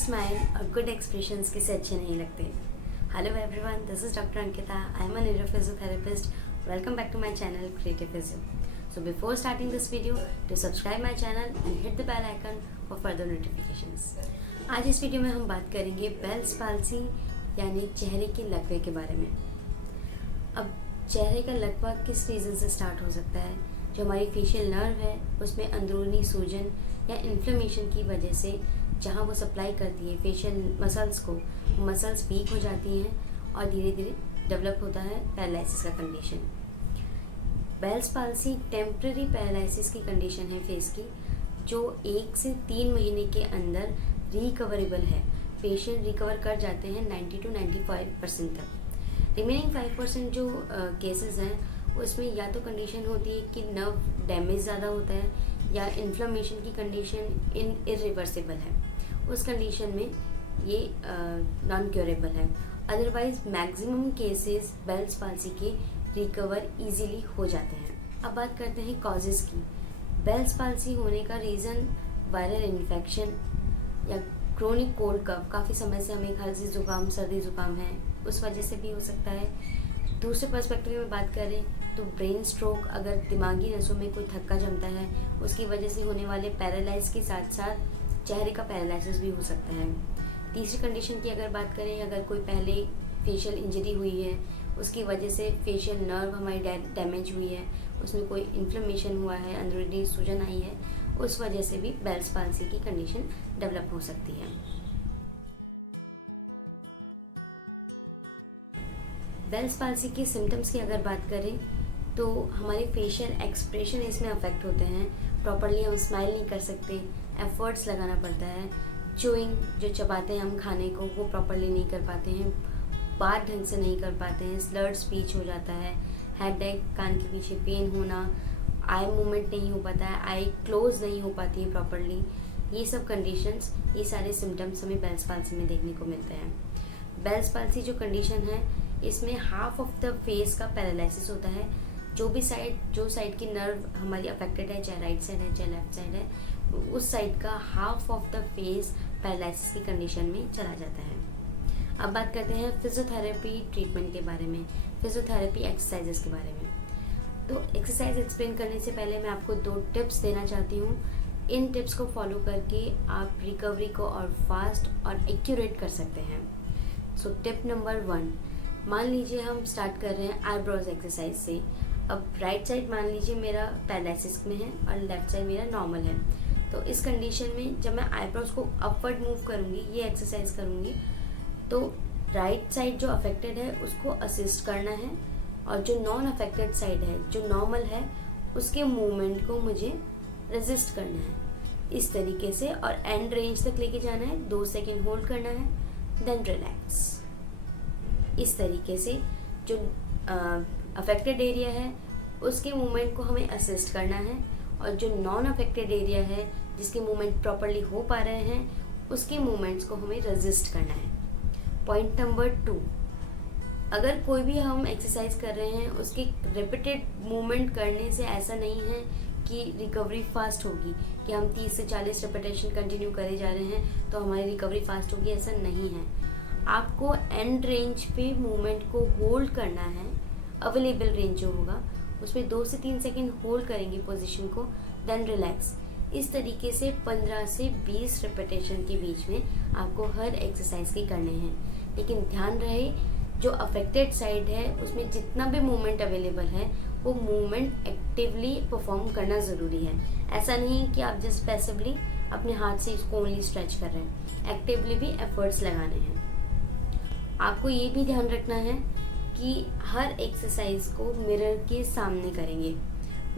Smile और good expressions किसे अच्छे नहीं लगते। Hello everyone, this is doctor Ankita. I am a neuro physiotherapist. Welcome back to my channel creative physio. So before starting this video, to subscribe my channel and hit the bell icon for further notifications. आज इस video में हम बात करेंगे Bell's palsy यानी चेहरे के लकवे के बारे में। अब चेहरे का लकवा किस रीज़न से स्टार्ट हो सकता है? जो हमारी फेशियल नर्व है उसमें अंदरूनी सूजन या इन्फ्लेमेशन की वजह से जहाँ वो सप्लाई करती है फेशियल मसल्स को, मसल्स वीक हो जाती हैं और धीरे धीरे डेवलप होता है पैरालिसिस का condition. Bell's palsy temporary paralysis की कंडीशन है फेस की, जो 1 से 3 महीने के अंदर रिकवरेबल है। पेशेंट रिकवर कर जाते हैं 90 to 95% तक। रिमेनिंग 5% जो केसेस हैं उसमें या तो कंडीशन होती है कि नर्व डैमेज ज़्यादा होता है या इन्फ्लेमेशन की कंडीशन इरिवर्सिबल है। उस कंडीशन में ये नॉन क्योरेबल है। Otherwise maximum cases Bell's palsy के रिकवर इजीली हो जाते हैं। अब बात करते हैं कॉजेज़ की। बेल्स पाल्सी होने का रीज़न वायरल इन्फेक्शन या क्रोनिक कोल्ड कफ, काफ़ी समय से हमें खांसी जुकाम सर्दी जुकाम है, उस वजह से भी हो सकता है। दूसरे पर्सपेक्टिव में बात करें तो ब्रेन स्ट्रोक, अगर दिमागी नसों में कोई थक्का जमता है उसकी वजह से होने वाले पैरालाइज के साथ साथ चेहरे का पैरालिसिस भी हो सकता है। तीसरी कंडीशन की अगर बात करें, अगर कोई पहले फेशियल इंजरी हुई है उसकी वजह से फेशियल नर्व हमारी डैमेज हुई है, उसमें कोई इन्फ्लेमेशन हुआ है, अंदरूनी सूजन आई है, उस वजह से भी बेल्स पाल्सी की कंडीशन डेवलप हो सकती है। बेल्स पाल्सी के सिम्टम्स की अगर बात करें तो हमारे फेशियल एक्सप्रेशन इसमें अफेक्ट होते हैं। प्रॉपरली हम स्माइल नहीं कर सकते, एफर्ट्स लगाना पड़ता है। च्यूइंग जो चबाते हैं हम खाने को वो प्रॉपरली नहीं कर पाते हैं, बात ढंग से नहीं कर पाते हैं, स्लर्ड स्पीच हो जाता है, हेडेक, कान के पीछे पेन होना, आई मूवमेंट नहीं हो पाता है, आई क्लोज नहीं हो पाती है प्रॉपरली। ये सब कंडीशंस, ये सारे सिम्टम्स हमें बेल्स पाल्सी में देखने को मिलते हैं। बेल्स पाल्सी जो कंडीशन है इसमें हाफ ऑफ द फेस का पैरालिसिस होता है। जो साइड की नर्व हमारी अफेक्टेड है, चाहे राइट साइड है चाहे लेफ्ट साइड है, उस साइड का half of the face paralysis की कंडीशन में चला जाता है। अब बात करते हैं फिजियोथेरेपी ट्रीटमेंट के बारे में, फिजियोथेरेपी एक्सरसाइजेस के बारे में। तो एक्सरसाइज एक्सप्लेन करने से पहले मैं आपको 2 टिप्स देना चाहती हूँ। इन टिप्स को फॉलो करके आप रिकवरी को और फास्ट और एक्यूरेट कर सकते हैं। सो टिप नंबर 1, मान लीजिए हम स्टार्ट कर रहे हैं आईब्रोज एक्सरसाइज से। अब राइट साइड मान लीजिए मेरा पैरालिसिस में है और लेफ्ट साइड मेरा नॉर्मल है। तो इस कंडीशन में जब मैं आईब्रोज को अपवर्ड मूव करूँगी, ये एक्सरसाइज करूँगी, तो राइट साइड जो अफेक्टेड है उसको असिस्ट करना है और जो नॉन अफेक्टेड साइड है, जो नॉर्मल है, उसके मूवमेंट को मुझे रेजिस्ट करना है इस तरीके से और एंड रेंज तक लेके जाना है। 2 सेकेंड होल्ड करना है, देन रिलैक्स। इस तरीके से जो अफेक्टेड एरिया है उसके मूवमेंट को हमें असिस्ट करना है और जो नॉन अफेक्टेड एरिया है जिसके मूवमेंट प्रॉपरली हो पा रहे हैं उसके मूवमेंट्स को हमें रेजिस्ट करना है। पॉइंट नंबर 2, अगर कोई भी हम एक्सरसाइज कर रहे हैं उसके रिपीटेड मूवमेंट करने से ऐसा नहीं है कि रिकवरी फास्ट होगी, कि हम 30 से 40 रिपीटेशन कंटिन्यू करे जा रहे हैं तो हमारी रिकवरी फास्ट होगी, ऐसा नहीं है। आपको एंड रेंज पे मूवमेंट को होल्ड करना है। अवेलेबल रेंज जो होगा उसमें 2 से 3 सेकेंड होल्ड करेंगे पोजीशन को, देन रिलैक्स। इस तरीके से 15 से 20 रिपीटेशन के बीच में आपको हर एक्सरसाइज के करने हैं। लेकिन ध्यान रहे जो अफेक्टेड साइड है उसमें जितना भी मूवमेंट अवेलेबल है वो मूवमेंट एक्टिवली परफॉर्म करना ज़रूरी है। ऐसा नहीं है कि आप जस्ट पैसिवली अपने हाथ से इसको ओनली स्ट्रेच कर रहे हैं, एक्टिवली भी एफर्ट्स लगाने हैं। आपको ये भी ध्यान रखना है कि हर एक्सरसाइज को मिरर के सामने करेंगे।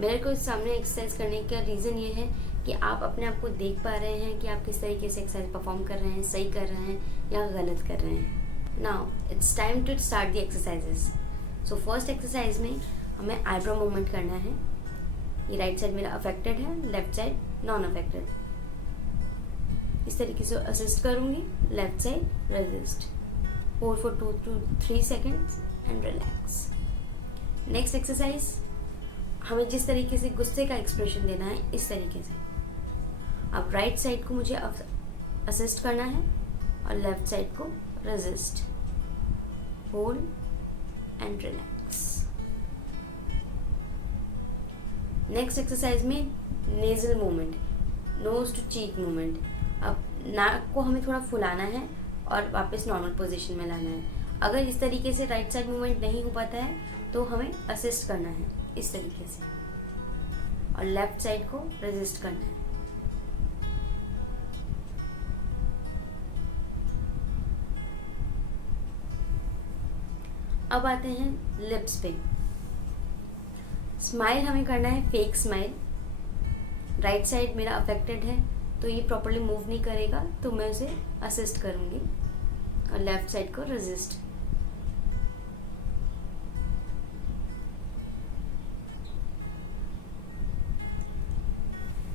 मिरर को सामने एक्सरसाइज करने का रीज़न ये है कि आप अपने आप को देख पा रहे हैं कि आप किस तरीके से एक्सरसाइज परफॉर्म कर रहे हैं, सही कर रहे हैं या गलत कर रहे हैं। Now it's time to start the exercises. So first exercise में हमें आईब्रो मूवमेंट करना है। ये राइट साइड मेरा अफेक्टेड है, लेफ्ट साइड नॉन अफेक्टेड। इस तरीके से असिस्ट करूँगी, left side resist, hold for 2 to 3 seconds and relax. Next exercise, हमें जिस तरीके से गुस्से का एक्सप्रेशन देना है, इस तरीके से। अब राइट साइड को मुझे असिस्ट करना है, लेफ्ट साइड नॉन अफेक्टेड। और लेफ्ट साइड को resist, hold and relax. Next exercise में nasal movement, nose to cheek movement. अब नाक को हमें थोड़ा फुलाना है और वापस नॉर्मल पोजीशन में लाना है। अगर इस तरीके से राइट साइड मूवमेंट नहीं हो पाता है तो हमें असिस्ट करना है इस तरीके से, और लेफ्ट साइड को रेजिस्ट करना है। अब आते हैं लिप्स पे। स्माइल हमें करना है फेक स्माइल। राइट साइड मेरा अफेक्टेड है तो ये प्रॉपरली मूव नहीं करेगा, तो मैं उसे असिस्ट करूंगी और लेफ्ट साइड को रेजिस्ट।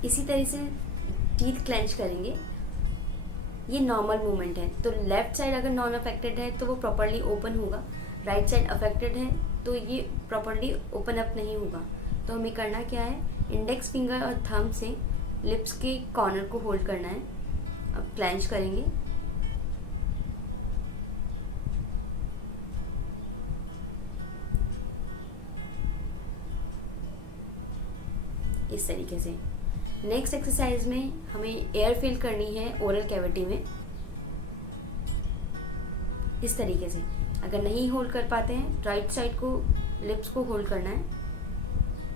इसी तरह से टीथ क्लेंच करेंगे। ये नॉर्मल मूवमेंट है, तो लेफ्ट साइड अगर नॉन अफेक्टेड है तो वो प्रॉपरली ओपन होगा, राइट साइड अफेक्टेड है तो ये प्रॉपरली ओपन अप नहीं होगा। तो हमें करना क्या है, इंडेक्स फिंगर और थंब से लिप्स के कॉर्नर को होल्ड करना है। अब क्लेंच करेंगे, इस तरीके से। नेक्स्ट एक्सरसाइज में हमें एयर फिल करनी है ओरल कैविटी में, इस तरीके से। अगर नहीं होल्ड कर पाते हैं, राइट साइड को लिप्स को होल्ड करना है।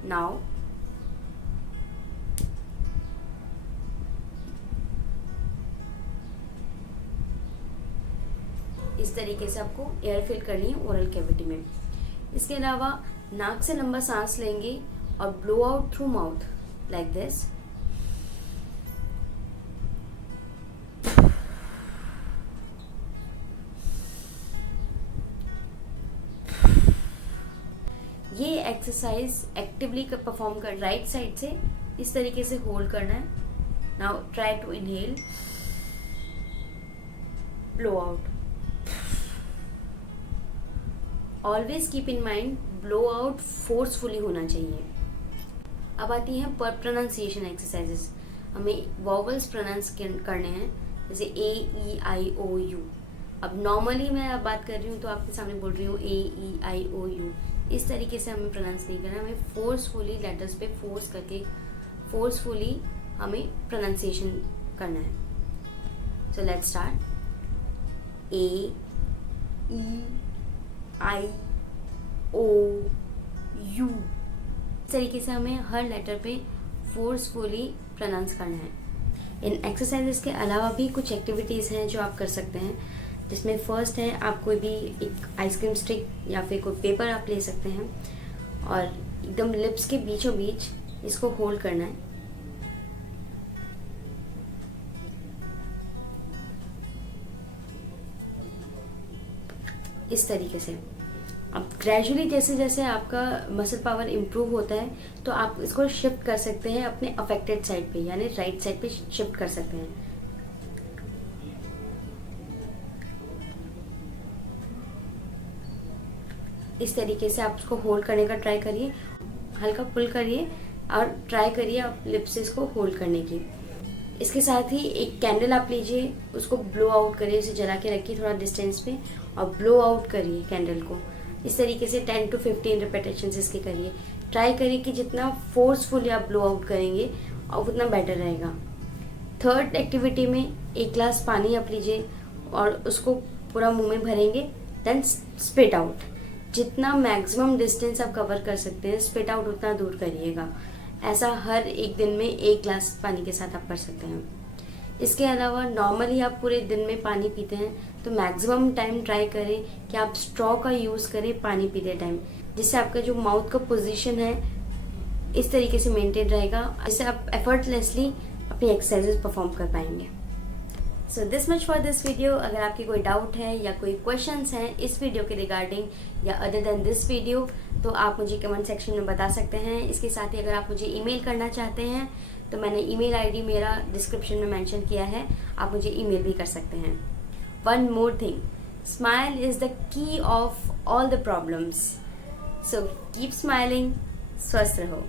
नाउ इस तरीके से आपको एयर फिल करनी है ओरल कैविटी में। इसके अलावा नाक से लंबा सांस लेंगे और blow out through mouth like this. ये एक्सरसाइज एक्टिवली परफॉर्म कर राइट साइड से इस तरीके से होल्ड करना है। Now try to inhale, blow out. Always keep in mind blow out forcefully होना चाहिए। अब आती हैं पर प्रोनाउंसिएशन एक्सरसाइजेस। हमें वॉवल्स प्रोनाउंस करने हैं, जैसे ए ई आई ओ यू। अब नॉर्मली मैं अब बात कर रही हूँ तो आपके सामने बोल रही हूँ ए ई आई ओ यू। इस तरीके से हमें प्रोनाउंस नहीं करना, हमें फोर्सफुली लेटर्स पे फोर्स करके फोर्सफुली हमें प्रोनाउंसिएशन करना है। So let's start. A E I O U. इस तरीके से हमें हर लेटर पे फोर्सफुली प्रोनाउंस करना है। इन एक्सरसाइजेस के अलावा भी कुछ एक्टिविटीज़ हैं जो आप कर सकते हैं, जिसमें फर्स्ट है आप कोई भी एक आइसक्रीम स्टिक या फिर कोई पेपर आप ले सकते हैं और एकदम लिप्स के बीचों बीच इसको होल्ड करना है। इस तरीके से। अब ग्रेजुअली जैसे जैसे आपका मसल पावर इम्प्रूव होता है तो आप इसको शिफ्ट कर सकते हैं अपने अफेक्टेड साइड पे, यानी राइट साइड पे शिफ्ट कर सकते हैं। इस तरीके से आप उसको होल्ड करने का ट्राई करिए, हल्का पुल करिए और ट्राई करिए आप लिप्स से इसको होल्ड करने की। इसके साथ ही एक कैंडल आप लीजिए, उसको ब्लो आउट करिए, उसे जला के रखिए थोड़ा डिस्टेंस पे और ब्लो आउट करिए कैंडल को। इस तरीके से 10 to 15 रिपीटेशंस इसके करिए। ट्राई करिए कि जितना फोर्सफुली आप ब्लो आउट करेंगे और उतना बेटर रहेगा। थर्ड एक्टिविटी में एक ग्लास पानी आप लीजिए और उसको पूरा मुंह में भरेंगे, देन स्पिट आउट। जितना मैक्सिमम डिस्टेंस आप कवर कर सकते हैं स्पिट आउट उतना दूर करिएगा। ऐसा हर एक दिन में एक ग्लास पानी के साथ आप कर सकते हैं। इसके अलावा नॉर्मली आप पूरे दिन में पानी पीते हैं तो मैक्सिमम टाइम ट्राई करें कि आप स्ट्रॉ का यूज़ करें पानी पीते टाइम, जिससे आपका जो माउथ का पोजीशन है इस तरीके से मेंटेन रहेगा, जिससे आप एफर्टलेसली अपनी एक्सरसाइजेस परफॉर्म कर पाएंगे। So this much for this video. अगर आपकी कोई डाउट है या कोई क्वेश्चंस हैं इस वीडियो के रिगार्डिंग या अदर देन दिस वीडियो तो आप मुझे कमेंट सेक्शन में बता सकते हैं। इसके साथ ही अगर आप मुझे ईमेल करना चाहते हैं तो मैंने ईमेल आईडी मेरा डिस्क्रिप्शन में मेंशन किया है, आप मुझे ईमेल भी कर सकते हैं। One more thing, smile is the key of all the problems. So keep smiling, स्वस्थ रहो।